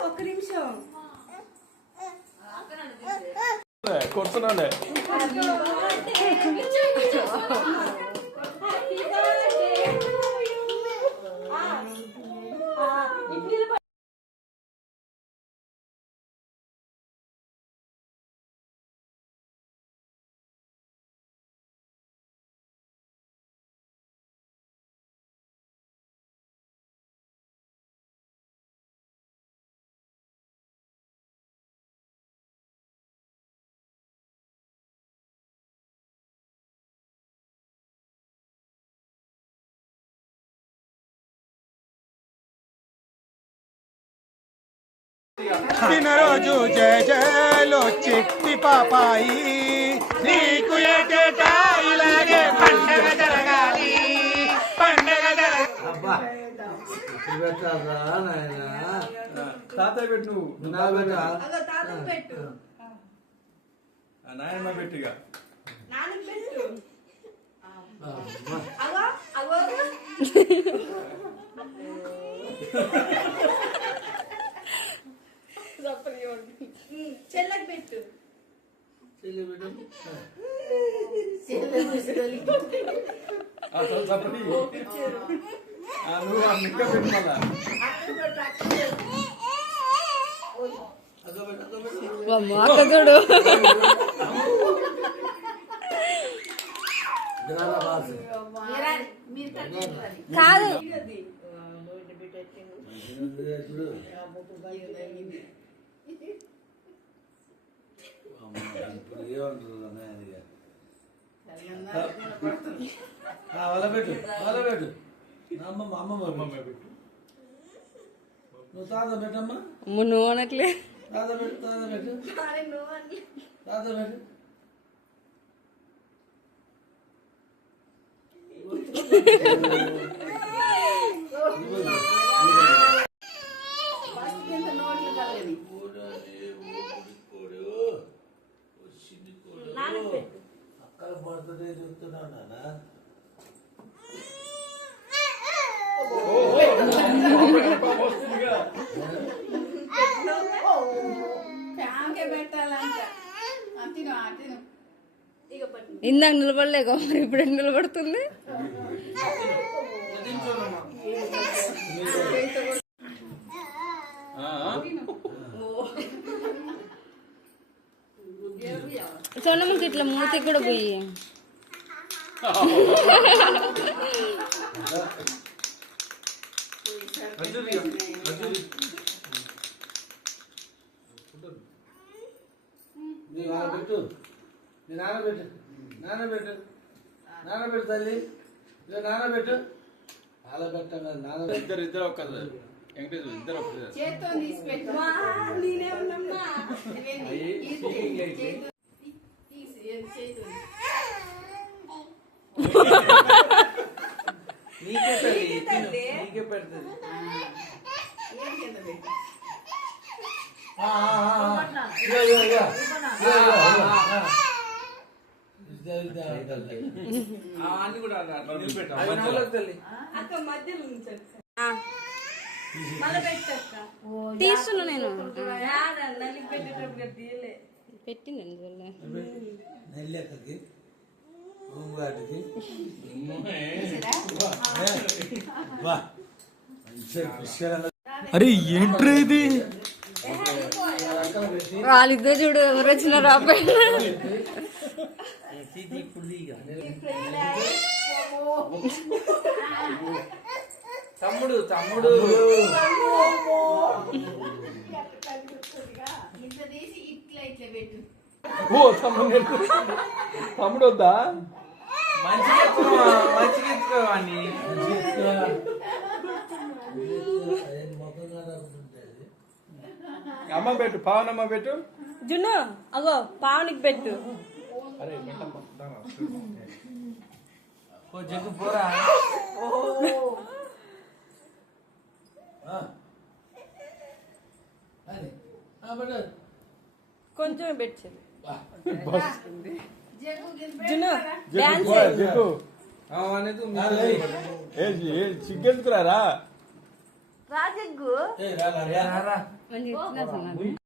ఒక్క నిమిషం కొడుతున్నాలే రోజు జయ జయలో చెట్టి పాపాయి నీకు ఏటేటా ఇలాగే పండగ జరగాలి పండగ తాతయ్య పెట్టు నువ్వు నాయనమ్మ పెట్టిగా చెల్లకి పెట్టు చప్పటి నువ్వు నిక్క పెట్టు మళ్ళా అక్క చూడు కాదు పెట్టు అమ్మమ్మ పెట్టు నువ్వు తాత పెట్టమ్మా నువ్వు అనట్లే తాత పెట్టు తాత పెట్టు అక్కడ బర్త్డే చెప్తున్నావు నాన్న ఇందాక నిలబడలేక మరి ఇప్పుడు నిలబడుతుంది సోనమ్మకి ఇట్లా మూతికి కూడా పోయి పెట్టు నానబెట్టు తల్లి నానబెట్టు అలా పెట్టండి నాన్న ఇద్దరు ఒక్క వెంకటేశ్వర ఇద్దరు నీకే పెడుతుంది తీస్తున్నా నేను పెట్టింది నెల్లెక్కకి భూమిగాటికి అరే ఏంట్రా ఇది వాళ్ళిద్దరు చూడు ఎవరు వచ్చిన రాబోయే తమ్ముడు తమ్ముడు ఓ తమ్ముడు తమ్ముడు వద్దా మంచిగా ఎత్తుకోవాన్ని అమ్మ పెట్టు పావనమ్మ పెట్టు జున్ను అగో పావనికి పెట్టు అరే జగ్గు పోరా కొంచెం పెట్టు సిగ్గెందుకురారా రాజగ్గు రారా మంచిగా ఇచ్చినా సుమా.